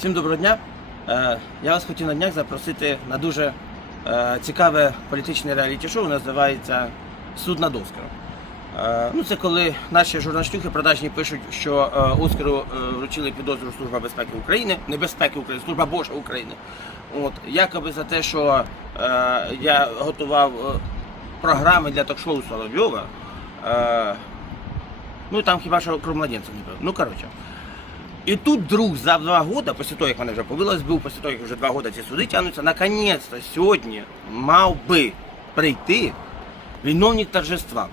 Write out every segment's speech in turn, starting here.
Всім доброго дня. Е, Я вас хотів на днях запросити на дуже е, цікаве політичне реаліті-шоу, називається Суд над Оскаром. Е, Ну, це коли наші журналістюхи продажні пишуть, що Оскару вручили підозру Служба безпеки України, не безпеки України, Служба Божа України. От, якоби за те, що я готував програми для ток-шоу Соловйова. Ну там хіба що про младенців не пив. Ну коротше. І тут вдруг за два года, після того, як мене вже побилась, був, після того, як вже два года ці суди тягнуться, наконець-то сьогодні мав би прийти виновник торжества.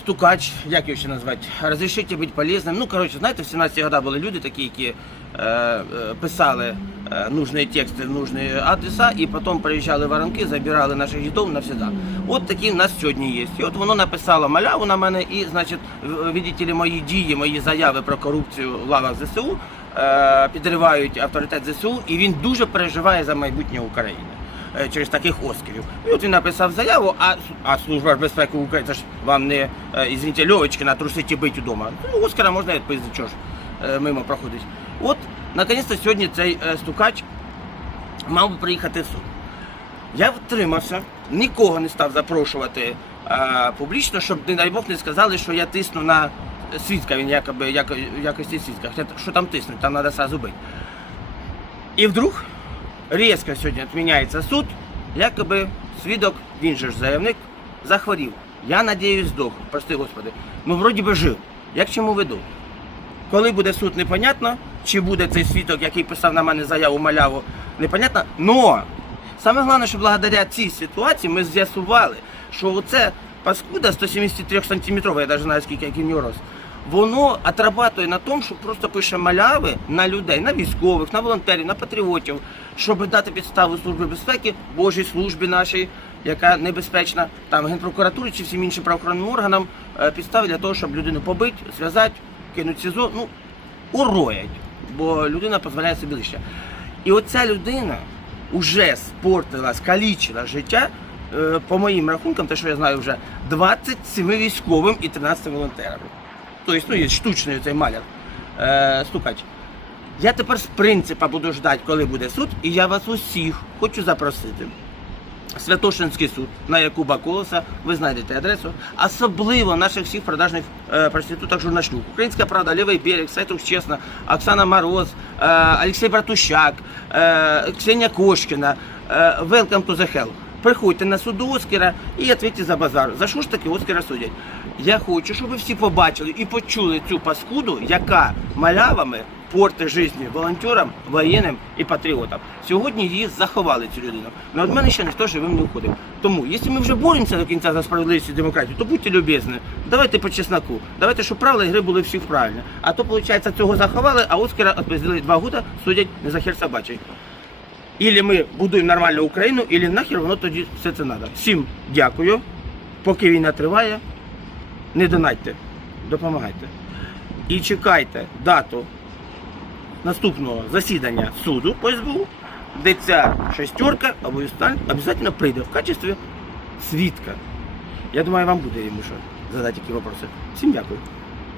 Стукач, як його ще назвати, розрішите бути полезним. Ну, коротше, знаєте, в 17 годах були люди такі, які е, е, писали е, нужні тексти нужні адреса, і потім приїжджали воронки, забирали наших дітей навсегда. От такі в нас сьогодні є. І от воно написало маляву на мене, і, значить, видите ли, мої дії, мої заяви про корупцію в лавах ЗСУ е, підривають авторитет ЗСУ, і він дуже переживає за майбутнє України через таких Оскарів. І от він написав заяву, а, а служба ж безпеки України, це ж вам не, е, извините, Льовочкина трусить і бить вдома. Ну, Оскара можна відписати, чого ж е, мимо проходить. От, наконець-то сьогодні цей е, стукач мав би приїхати в суд. Я втримався, нікого не став запрошувати е, публічно, щоб, не дай Бог, не сказали, що я тисну на свідка, він якоби як, якості свідка. Що там тиснуть, там треба сразу бити. І вдруг різко сьогодні відміняється суд, якоби свідок, він же ж заявник, захворів. Я надіюсь, здох, прости господи. Ну, вроді би жив. Як чому веду? Коли буде суд, непонятно, чи буде цей свідок, який писав на мене заяву маляву, непонятно. Но саме головне, що благодаря цій ситуації ми з'ясували, що оце паскуда 173 сантиметрова, я навіть знаю, скільки який в воно отрабатує на тому, що просто пише маляви на людей, на військових, на волонтерів, на патріотів, щоб дати підставу Службі безпеки, Божій службі нашій, яка небезпечна, там генпрокуратурі чи всім іншим правоохоронним органам е, підстави для того, щоб людину побити, зв'язати, кинуть СІЗО, ну, уроять, бо людина дозволяє собі лише. І оця людина вже спортила, скалічила життя, е, по моїм рахункам, те, що я знаю вже, 27 військовим і 13 волонтерам. Тобто, ну, є штучний цей маляр, е, стукач. Я тепер з принципу буду ждати, коли буде суд, і я вас усіх хочу запросити. Святошинський суд на Якуба Колоса, ви знайдете адресу. Особливо наших всіх продажних е, проституток журналістів. Українська правда, Лівий берег, Сайтрук Чесно, Оксана Мороз, е, Олексій Братущак, е, Ксенія Кошкіна. Е, welcome to the hell. Приходьте на суд до Оскара і відповідьте за базар. За що ж таки Оскара судять? Я хочу, щоб ви всі побачили і почули цю паскуду, яка малявами порти життя волонтерам, воєнним і патріотам. Сьогодні її заховали цю людину. Но від мене ще ніхто живим не уходив. Тому, якщо ми вже боремося до кінця за справедливість і демократію, то будьте любезні, давайте по чесноку, давайте, щоб правила гри були всіх правильні. А то, виходить, цього заховали, а Оскара відпиздили два роки, судять не за хер собачий. Ілі ми будуємо нормальну Україну, ілі нахер воно тоді все це треба. Всім дякую. Поки війна триває, не донатьте, допомагайте. І чекайте дату наступного засідання суду по СБУ, де ця шестерка обов'язково прийде в качестві свідка. Я думаю, вам буде йому що задати які вопроси. Всім дякую.